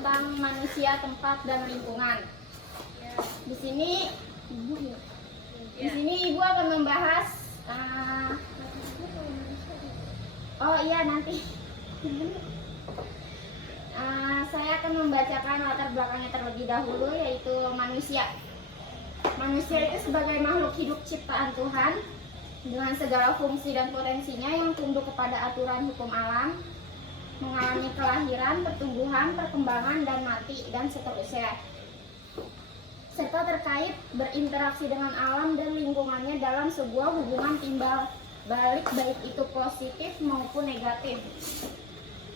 tentang manusia, tempat, dan lingkungan. Di sini Ibu akan membahas nanti saya akan membacakan latar belakangnya terlebih dahulu, yaitu manusia. Manusia itu sebagai makhluk hidup ciptaan Tuhan dengan segala fungsi dan potensinya yang tunduk kepada aturan hukum alam, mengalami kelahiran, pertumbuhan, perkembangan, dan mati, dan seterusnya, serta terkait berinteraksi dengan alam dan lingkungannya dalam sebuah hubungan timbal balik, baik itu positif maupun negatif.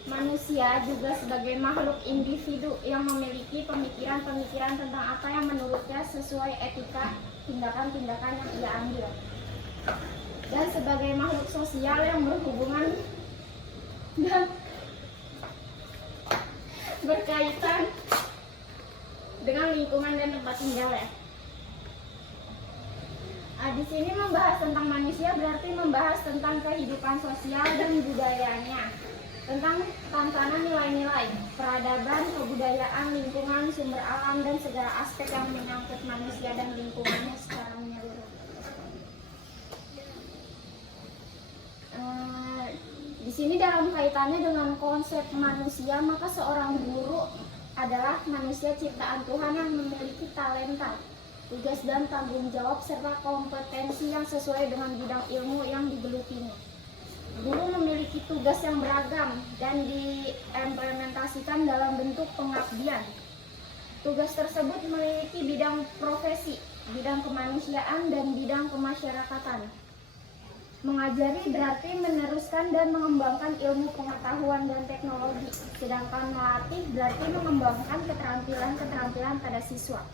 Manusia juga sebagai makhluk individu yang memiliki pemikiran-pemikiran tentang apa yang menurutnya sesuai etika tindakan-tindakan yang ia ambil, dan sebagai makhluk sosial yang berhubungan dan berkaitan dengan lingkungan dan tempat tinggalnya. Di sini membahas tentang manusia berarti membahas tentang kehidupan sosial dan budayanya, tentang tantangan nilai-nilai, peradaban, kebudayaan, lingkungan, sumber alam, dan segala aspek yang menyangkut manusia dan lingkungannya secara menyeluruh. Di sini dalam kaitannya dengan konsep manusia, maka seorang guru adalah manusia ciptaan Tuhan yang memiliki talenta, tugas dan tanggung jawab serta kompetensi yang sesuai dengan bidang ilmu yang digelutinya. Guru memiliki tugas yang beragam dan diimplementasikan dalam bentuk pengabdian. Tugas tersebut memiliki bidang profesi, bidang kemanusiaan, dan bidang kemasyarakatan. Mengajari berarti meneruskan dan mengembangkan ilmu pengetahuan dan teknologi, sedangkan melatih berarti mengembangkan keterampilan-keterampilan pada siswa.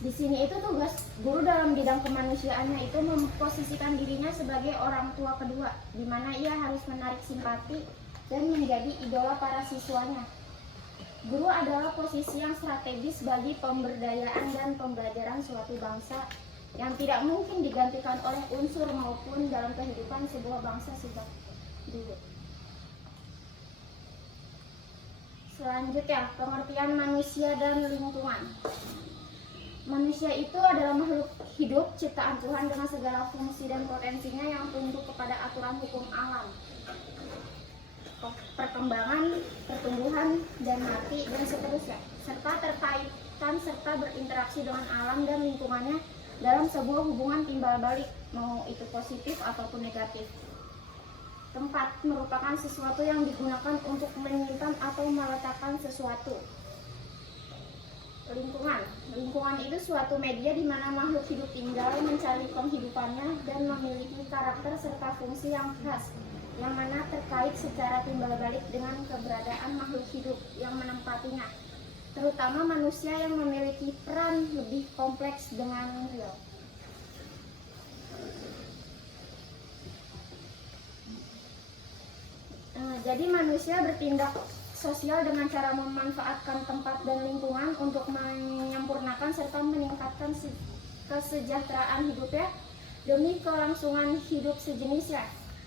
Di sini itu tugas guru dalam bidang kemanusiaannya itu memposisikan dirinya sebagai orang tua kedua, di mana ia harus menarik simpati dan menjadi idola para siswanya. Guru adalah posisi yang strategis bagi pemberdayaan dan pembelajaran suatu bangsa yang tidak mungkin digantikan oleh unsur maupun dalam kehidupan sebuah bangsa sejak dulu. Selanjutnya, pengertian manusia dan lingkungan. Manusia itu adalah makhluk hidup ciptaan Tuhan dengan segala fungsi dan potensinya yang tunduk kepada aturan hukum alam, perkembangan, pertumbuhan, dan mati, dan seterusnya, serta terkaitan serta berinteraksi dengan alam dan lingkungannya dalam sebuah hubungan timbal balik, mau itu positif ataupun negatif. Tempat merupakan sesuatu yang digunakan untuk menyimpan atau meletakkan sesuatu. Lingkungan itu suatu media di mana makhluk hidup tinggal, mencari penghidupannya, dan memiliki karakter serta fungsi yang khas, yang mana terkait secara timbal balik dengan keberadaan makhluk hidup yang menempatinya, terutama manusia yang memiliki peran lebih kompleks dengan real. Jadi manusia bertindak sosial dengan cara memanfaatkan tempat dan lingkungan untuk menyempurnakan serta meningkatkan kesejahteraan hidupnya demi kelangsungan hidup sejenisnya.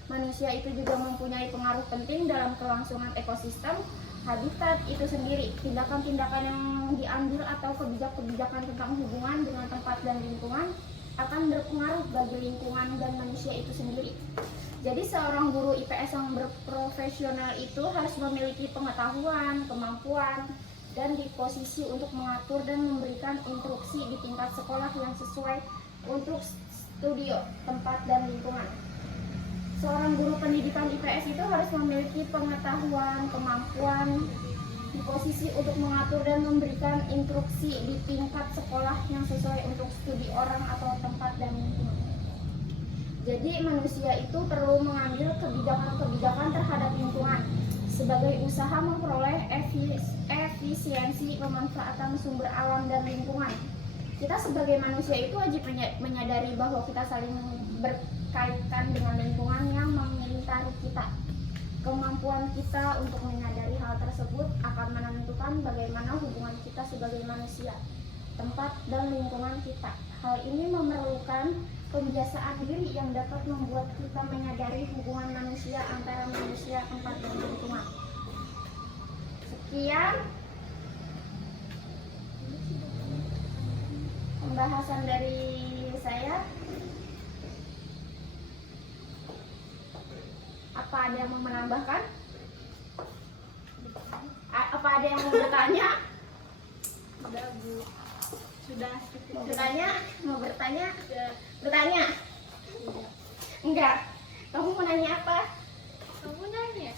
Manusia itu juga mempunyai pengaruh penting dalam kelangsungan ekosistem, habitat itu sendiri. Tindakan-tindakan yang diambil atau kebijakan tentang hubungan dengan tempat dan lingkungan akan berpengaruh bagi lingkungan dan manusia itu sendiri. Jadi seorang guru IPS yang berprofesional itu harus memiliki pengetahuan, kemampuan, dan disposisi untuk mengatur dan memberikan instruksi di tingkat sekolah yang sesuai untuk studio, tempat, dan lingkungan. Seorang guru pendidikan IPS itu harus memiliki pengetahuan, kemampuan, disposisi untuk mengatur dan memberikan instruksi di tingkat sekolah yang sesuai untuk studi orang atau tempat dan lingkungan. Jadi manusia itu perlu mengambil kebijakan-kebijakan terhadap lingkungan sebagai usaha memperoleh efisiensi pemanfaatan sumber alam dan lingkungan. Kita sebagai manusia itu wajib menyadari bahwa kita saling berkaitan dengan lingkungan yang mengelilingi kita. Kemampuan kita untuk menyadari hal tersebut akan menentukan bagaimana hubungan kita sebagai manusia, tempat, dan lingkungan kita. Hal ini memerlukan pembiasaan diri yang dapat membuat kita menyadari hubungan manusia antara manusia, tempat, dan lingkungan. Sekian pembahasan dari saya. Apa ada yang mau menambahkan? Apa ada yang mau bertanya? Sudah, Bu. Sudah cukup. Mau bertanya? Mau bertanya? Ya. Bertanya? Enggak. Kamu mau nanya apa? Kamu nanya.